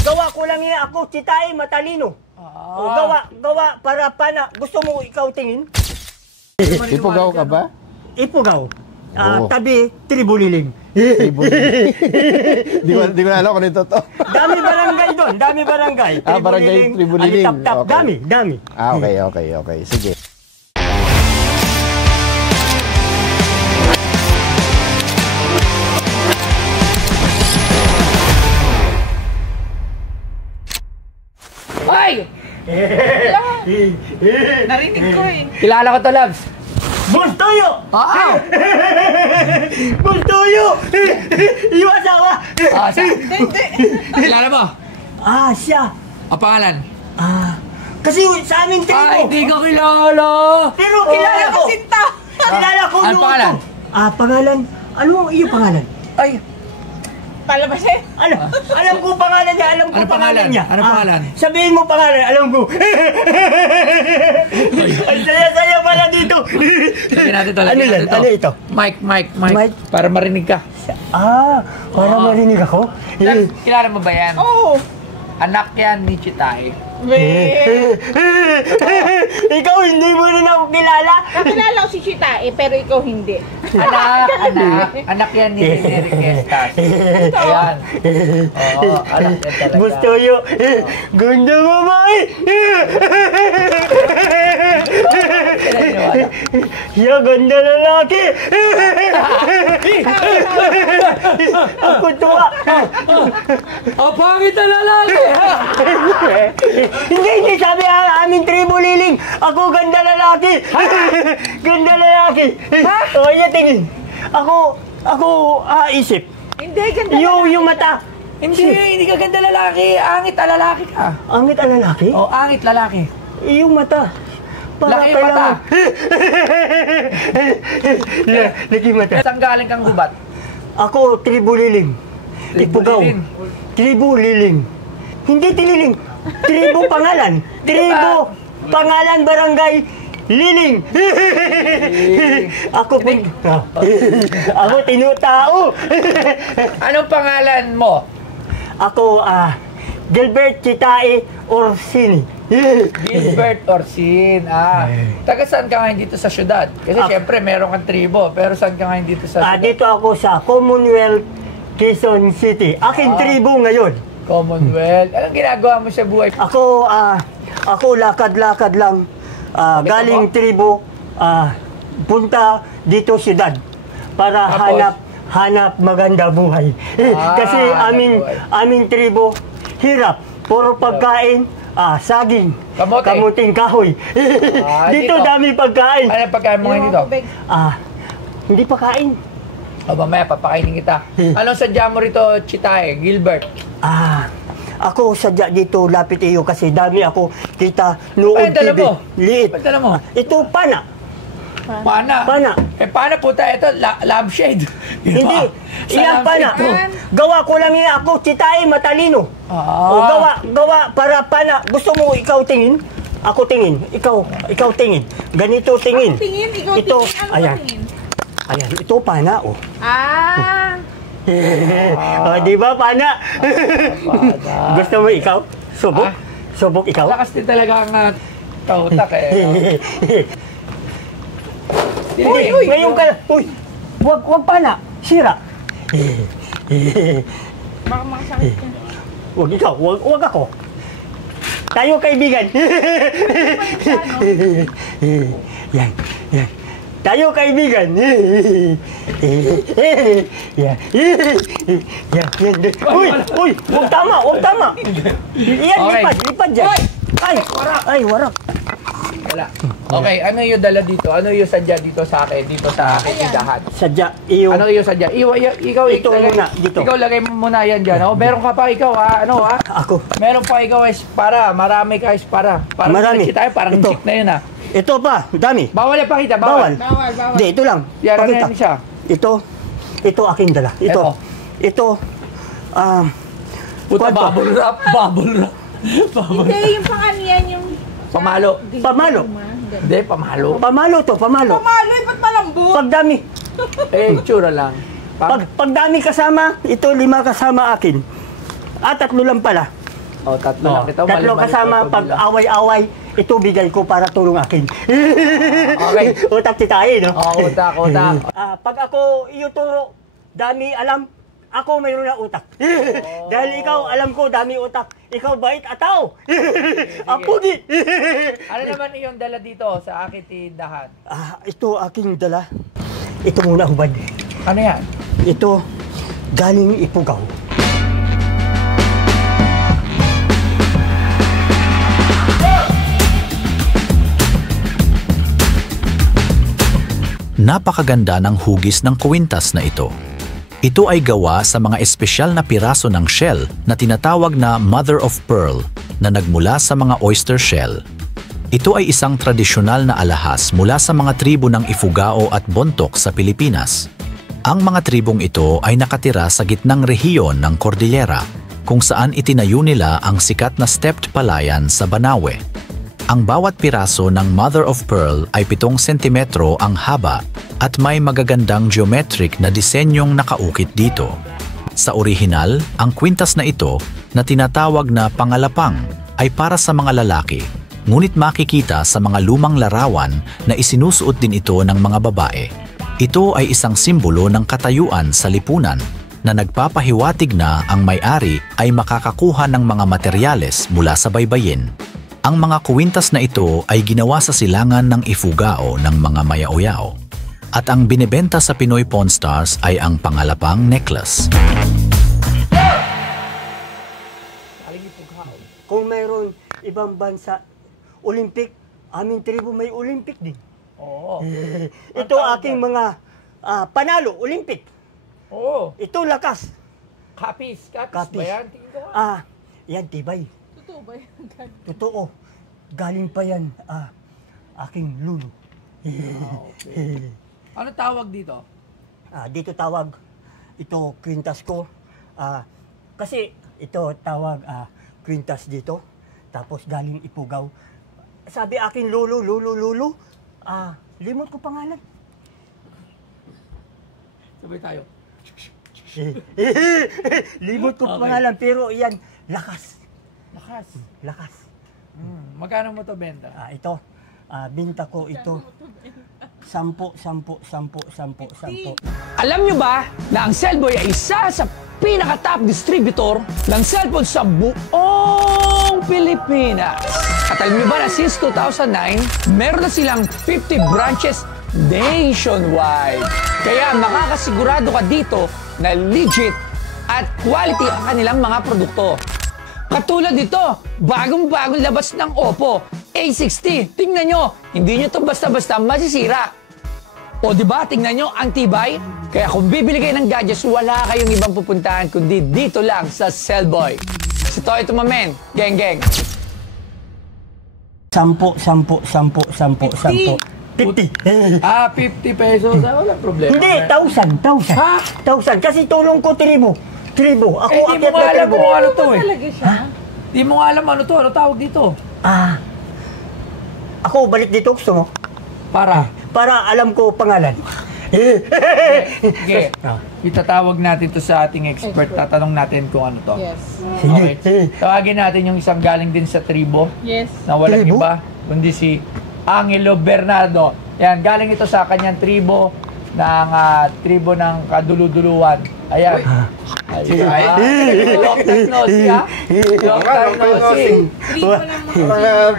Gawa ko lang yan ako, Chitae, matalino. O gawa para pana. Gusto mo ikaw tingin? Ipugaw ka ba? Ipugaw. Tabi, tribuliling. Di ko na alam kung ito to. Dami barangay doon, dami barangay. Barangay Tribuliling. Alitap-tap, Okay. dami. Okay. Sige. Ay! Narinig ko eh. Kilala ko to, Labs. Bultoyo! Bultoyo! Yung asawa! Hindi. Kilala mo? Siya. Ang pangalan? Kasi sa aming tribo. Ay, hindi ko kilala. Pero kilala ko. Sinta. Kilala ko. Ano pangalan? Pangalan. Ano ang iyong pangalan? Ay, Palabas eh. Alam ko pangalan niya. Alam ko Ano pangalan pangalan? niya. Ano pangalan? Sabihin mo pangalan. Alam ko. Ang saya-saya pala dito. sabihin natin to. Ano yan? Ano ito? Mike. Mike. Para marinig ka. Para marinig ako. Labs, kilala mo ba yan? Oo. Anak yan ni Chitae. Ikaw hindi mo rin ako kilala. Nakilala ko si Chitae, pero ikaw hindi. Anak yan ni Eric Estas. Ayan. Oo, anak yan talaga. Bultoyo. Ganda babae. Ganda lalaki. Ako tuwa. Pangit na lalaki! Hindi sabi ang aming tribo liling. Ako ganda lalaki. Ganda lalaki. O, iya tingin. Ako isip. Hindi, ganda Yung mata. Hindi ka ganda lalaki. Angit na lalaki ka. Angit ang lalaki? Angit lalaki. Yung mata. Laki yung mata. Laki mata. Saan galing kang gubat? Ako, tribo liling. Ipugaw. Liling. Tribo liling. Hindi tililing. Tribo pangalan. Tribo pangalan barangay liling. Ako tinutao. Anong pangalan mo? Ako, Gilbert Chitae Orsini. Gilbert Orsin. Taga saan ka ngayon dito sa syudad? Kasi syempre meron kang tribo, pero saan ka ngayon dito sa syudad? Dito ako sa Commonwealth, Quezon City. Aking tribo ngayon. Commonwealth. Anong ginagawa mo sa buhay? Ako lakad-lakad lang. Galing tribo, punta dito syudad para hanap maganda buhay. Kasi aming tribo hirap. Puro pagkain, saging, kamuting kahoy. Dito dami pagkain. Ano pagkain mo ngayon dito? Hindi pagkain. Mamaya papakainin kita. Anong sadya mo rito, Chitae, Gilbert? Ako sadya dito lapit iyo kasi dami ako kita noon TV. Liit. Dala mo? Ito pana. Pana? Pana puta, ito lampshade. Hindi. Iyang pana. Gawa ko lang yan ako, Chitae, matalino. O gawa para pana. Gusto mo ikaw tingin? Ako tingin. Ikaw tingin. Ganito tingin. Ako tingin, ikaw ito, tingin. Ano ayan. tingin? Ayan, ito pana, di ba, pana? Gusto mo ikaw? Subok? Subok ikaw? Lakas din talaga ang kautak eh. Uy, ngayon ka. Uy, wag pana. Sira. Baka makasakit ka. Wag ikaw, wag ako. Tayo kaibigan. Yan. Tayo kaibigan. Yan. Uy, wag tama. Yan, lipad dyan. Ay, warak. Wala. Okay, ano yung dala dito? Ano yung sadya dito sa akin? Dito sa akin tindahan? Sadya, iyo. Ano yung sadya? Ikaw, Ito muna, dito. Ikaw lagay mo muna yan dyan. Meron ka pa ikaw, Ako. Meron pa ikaw para. Marami ka para. Marami. Parang Ito. chick na yun Ito pa, dami. Bawal yung pakita, Bawal. Hindi, ito lang. Yara na Pakita. yan siya. Ito aking dala. Ito, Puta, bubble wrap. Hindi, yung panganian yung... Pamalo. Pamalo. Hindi, pamalo. Pamalo. Pamalo, ba't malambot? Pagdami. Tsura lang. Pagdami kasama, ito 5 kasama akin. 3 lang pala. Oh, tatlo lang ito. Tatlo kasama pag away-away, ito bigay ko para tulong akin. Okay. Utak titahin, no? Oh, utak. Pag ako ituturo, dami alam, ako mayroon na utak. Dahil ikaw, alam ko, dami utak. Ikaw bait ataw. Ang pugi. Ano naman iyong dala dito sa aking tindahan? Ito aking dala. Ito muna, hubad. Ano yan? Ito, galing Ipugaw. Napakaganda ng hugis ng kwintas na ito. Ito ay gawa sa mga espesyal na piraso ng shell na tinatawag na mother of pearl na nagmula sa mga oyster shell. Ito ay isang tradisyonal na alahas mula sa mga tribo ng Ifugao at Bontoc sa Pilipinas. Ang mga tribong ito ay nakatira sa gitnang rehiyon ng Cordillera kung saan itinayo nila ang sikat na stepped palayan sa Banawe. Ang bawat piraso ng mother of pearl ay 7 sentimetro ang haba at may magagandang geometric na disenyong nakaukit dito. Sa orihinal, ang kwintas na ito na tinatawag na pangalapang ay para sa mga lalaki, ngunit makikita sa mga lumang larawan na isinusuot din ito ng mga babae. Ito ay isang simbolo ng katayuan sa lipunan na nagpapahiwatig na ang may-ari ay makakakuha ng mga materyales mula sa baybayin. Ang mga kwintas na ito ay ginawa sa silangan ng Ifugao ng mga Mayao-yao. At ang binebenta sa Pinoy Pawn Stars ay ang pangalapang necklace. Kung mayroon ibang bansa, Olympic, aming tribo may Olympic din. Oo. Ito aking mga panalo, Olympic. Oo. Ito lakas. Kapis Kapis. ba yan? Tingin ko nga. Yan tibay. Totoo ba yan? Totoo. Galing pa yan, aking lulo. Ano tawag dito? Dito tawag, ito kwintas ko. Kasi ito tawag kwintas dito. Tapos galing Ipugaw. Sabi aking lulo, limot ko pangalan. Sabay tayo. Limot ko Okay. pangalan, pero yan, lakas. Lakas. Magkano mo to benta? Ito, binta ko ito. 10. Alam nyo ba na ang Cellboy ay isa sa pinaka-top distributor ng cellphone sa buong Pilipinas? At alam nyo ba na since 2009, meron na silang 50 branches nationwide. Kaya makakasigurado ka dito na legit at quality ang kanilang mga produkto. Katulad nito, bagong-bagong labas ng Oppo A60. Tingnan nyo, hindi nyo to basta-basta masisira. O diba, tingnan nyo, ang tibay. Kaya kung bibili kayo ng gadgets, wala kayong ibang pupuntahan kundi dito lang sa Cellboy. Si Toy Tumamen, geng-geng. 10. 50. 50 pesos. Walang problema. Hindi, 1,000. Ha? 1,000. Kasi tulong ko tribo. Ako Di mo akyat nga na alam tribo. kung ano to eh. Talaga siya? Di mo nga alam ano to. Ano tawag dito? Ako balik dito, gusto mo? Para Alam ko pangalan. Okay. Itatawag natin to sa ating expert. Tatanong natin kung ano to. Yes. Okay. Tawagin natin yung isang galing din sa tribo Yes. na walang Tribo? iba kundi si Angelo Bernardo. Yan, galing ito sa kanyang tribo ng tribo ng Kaduluduluan. Ayan. Long-time no see, ha? Long-time no see. Tribo lang mga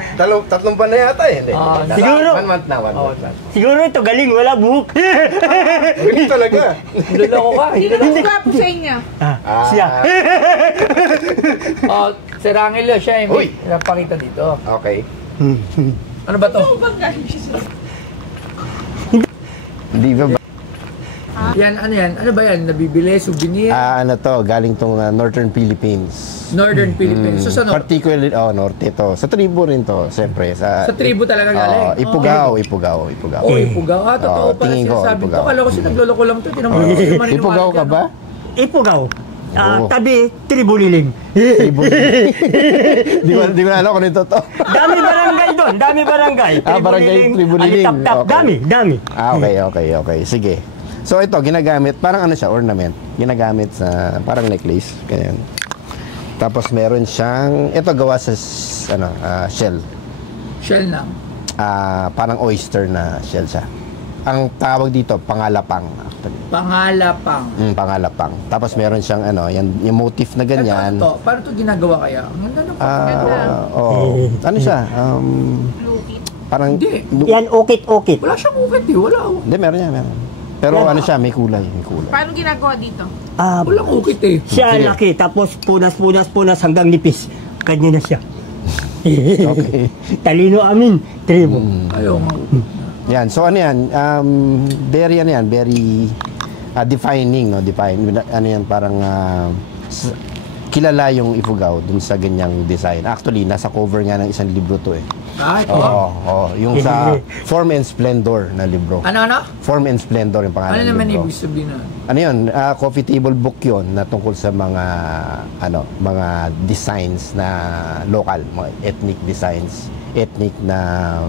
Tatlong buwan na yata eh. Hindi. Siguro. 1 month na, 1 month. Siguro ito galing, wala buhok. Galing talaga. Luloko ka. Sino mas gwapo sa inyo? Siya. Sir Angelo, siya yung Uy. napakita dito. Okay. Ano ba to? Ano bang galing siya? Hindi ba? Yan, ano yan? Ano ba yan? Nabibili? Souvenir? Ano to, galing tong Northern Philippines. Northern Philippines. So, sa north? Particularly, norte to. Sa tribo rin to, siyempre. Sa tribo talaga galing? Ipugaw. Ipugaw. Totoo pala tingin ko, sinasabi to. Ipugaw. Kala ko nagloloko lang to. Tinamang Ipugaw ka ba? Ipugaw. Oo. Tabi, tribo liling. Tribo. Di ko na alam kung ano to. Dami barangay doon, dami barangay. Barangay Tribo Liling. Alitap-tap, Okay. dami. Okay. Sige. So ito, ginagamit, parang ano siya, ornament. Ginagamit sa, parang necklace. Ganyan. Tapos meron siyang, ito gawa sa shell. Shell na. Parang oyster na shell siya. Ang tawag dito, pangalapang. Actually. Pangalapang. Pangalapang. Tapos meron siyang yung motif na ganyan. Ito. Paano ito ginagawa kaya? Ang ganda ng Ano siya? Parang Hindi. Yan, ukit-ukit. Wala siyang ukit eh. Wala. Hindi, meron yan. Pero siya, may kulay. Paano ginagawa dito? Walang ukit eh. Siya laki, tapos punas hanggang nipis. Kanya na siya. Okay. Talino amin, tribo. Ayaw nga. Yan, so very defining, no? Yan, parang kilala yung Ifugao dun sa ganyang design. Actually, nasa cover nga ng isang libro to eh. Ito? Oo, yung sa Form and Splendor na libro. Ano? Form and Splendor yung pangalan Ano ng naman libro. ibig sabihin na? Ano yun? Coffee table book yun na tungkol sa mga designs na local, mga ethnic designs, ethnic na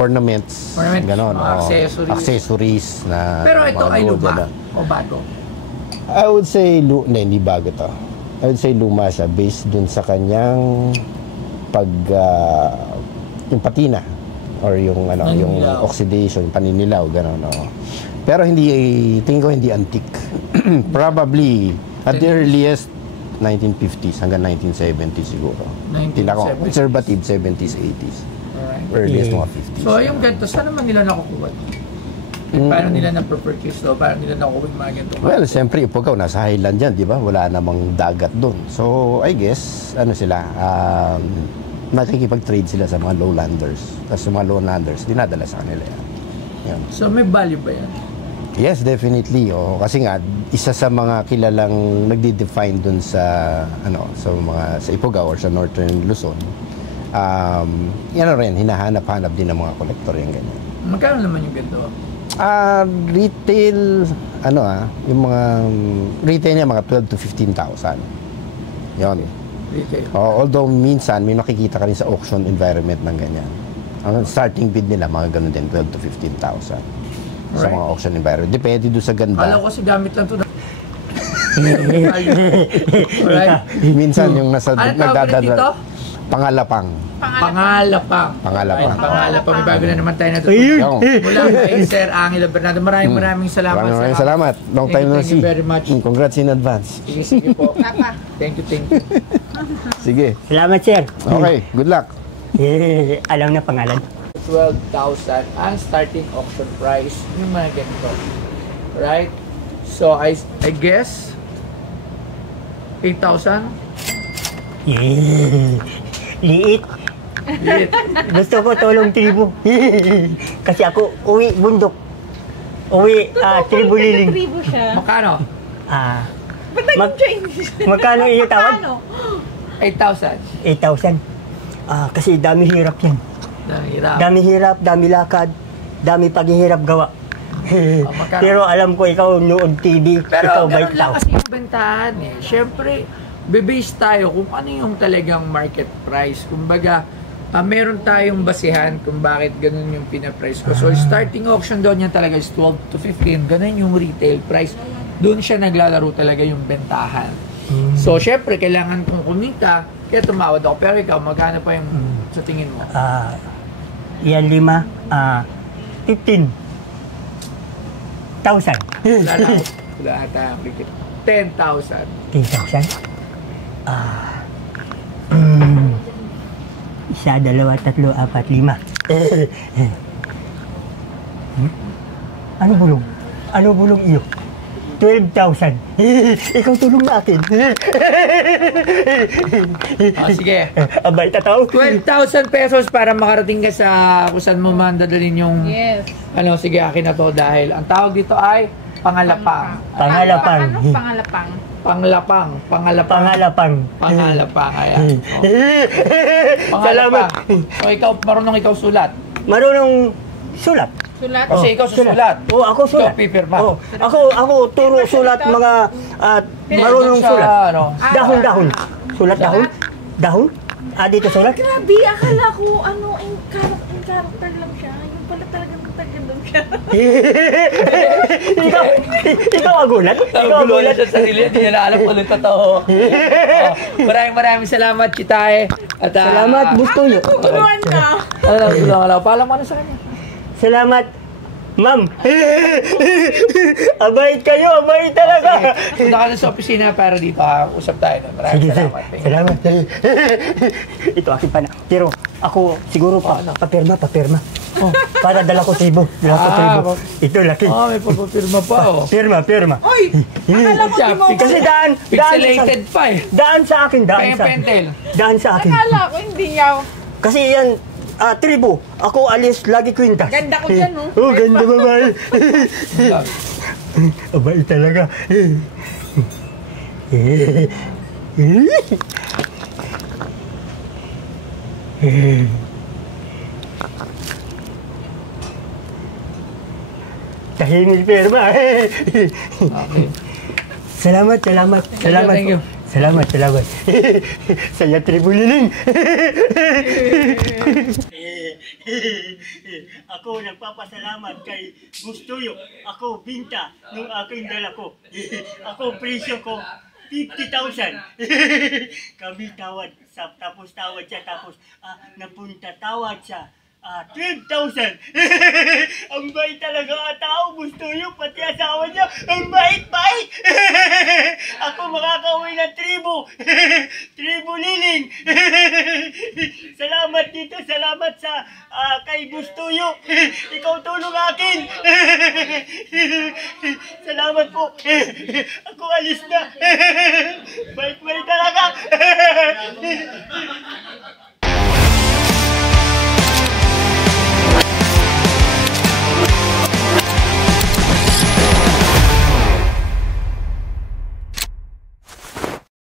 ornaments, ganon. Accessories na Pero ito mga ay gold, luma o bago? I would say, hindi bago to. I would say luma siya based dun sa kanyang yung patina or yung oxidation, paninilaw, gano'n. Pero tingin ko hindi antique. Probably at the earliest 1950s hanggang 1970s siguro. Conservative 70s, 80s. Alright. Earliest mga 50s. So yung ganito, saan naman nila nakukuha? Paano nila na-purchase to? Paano nila nakukuha yung mga ganito? Well, siyempre, Ifugao, nasa highland yan, di ba? Wala namang dagat doon. So, I guess, nakikipag-trade sila sa mga lowlanders. Tapos yung mga lowlanders, dinadala sa kanila yan. So, may value ba yan? Yes, definitely. Kasi nga, isa sa mga kilalang nagde-define doon sa Ifugao or sa Northern Luzon, rin, hinahanap-hanap din ng mga kolektor yung ganyan. Magkano naman yung ganito? Retail, yung mga retail niya mga 12 to 15,000. Yun. Retail. Although minsan may makikita ka rin sa auction environment ng ganyan. Ang starting bid nila mga ganun din, 12 to 15,000. Sa mga auction environment. Depende doon sa ganda. Kala ko kasi gamit lang ito na... Alright. Minsan yung nagdadala. dito? Pangalapang. Pangalapang. May bago na naman tayo na Ayun. Mula kay Sir Angelo Bernardo. Maraming salamat. Maraming salamat. Long time no see. Thank you very much. Congrats in advance. Sige po. Thank you. Sige. Salamat, sir. Okay, good luck. Alam na pangalan. 12,000 ang starting auction price yung mga ganito. Right? So, I guess 8,000? Liit. Gusto ko tulong tribo. Kasi ako uwi bundok. Tribo liling. Tribo siya. Makano? Ba't nag-change? Magkano iyo tawad? 8,000. 8,000. Kasi dami hirap yan. Hirap. Dami hirap, dami lakad, dami paghihirap gawa. Pero alam ko ikaw noon TV, ikaw Pero bait ganun lang tao. kasi yung bentahan eh. Siyempre, bebase tayo kung ano yung talagang market price. Kumbaga, meron tayong basihan kung bakit ganun yung pina-price ko. So, starting auction doon yan talaga is 12 to 15. Ganun yung retail price. Doon siya naglalaro talaga yung bentahan. So, syempre, kailangan kong kumita, kaya tumawad ako. Pero ikaw, magkano pa yung sa tingin mo? Yan 5, 15,000. Wala ata. 10,000. 10,000? Isa, dalawa, tatlo, apat, 5. Ano bulong iyo? 12,000. Ikaw tulong na akin. Sige. Abay, tataw. 12,000 pesos para makarating ka sa kung saan mo man dadalhin yung... Yes. Sige, akin na to dahil ang tawag dito ay pangalapang. Pangalapang. Ano pangalapang? Pangalapang, ayan. Salamat. So, marunong ikaw sulat. Marunong sulat. Sulat? Kasi ikaw susulat. Oo, ako sulat. Ikaw pipirma. Oo, ako turo sulat mga marunong sulat. Dahon. Sulat dahon? Dahon? Dito sulat? Grabe, akala ko in character lang siya. Yung pala talagang Ganun ka. ikaw agulat? Ikaw Gulo na agulat? sa sarili, hindi niya na alam kung ano totoo. Maraming salamat, Chitae. At, Salamat, Bustoyo. Guluhan ka. Gulo ka lang. Paalam mo na sa kanya. Salamat, ma'am. Abait kayo, abait talaga. Punta ka na sa opisina para dito ha. Usap tayo. Maraming salamat. Salamat. Ito akin pa na. Pero ako siguro papirma. Oh, para dala ko tribo. Ito laki. May papapirma pa oh. Pirma. Oy! Akala ko di mo. Kasi Pixelated pa eh. daan sa akin. Pentel. Daan sa akin. Akala ko hindi niya. Kasi yan, tribo. Ako alis lagi kwintas. Ganda ko dyan, no? Oh, ganda babae. Abay talaga. Tahimik perma. Salamat. Thank you. Salamat. Saya tribo liling. Ako nagpapasalamat kay Bustoyo. Ako binta nung aking dala ko. Ako presyo ko 50,000. Kami tawad siya tapos napunta tawad siya 12,000. Ang bait talaga ang tao, Bustoyo, pati asawa niya, ang bait-bait. Ako makakauwi ng tribo. Tribo liling. Salamat dito, salamat sa kay Bustoyo. Ikaw tulong akin. Salamat po. Ako alis na. Bait-bait talaga.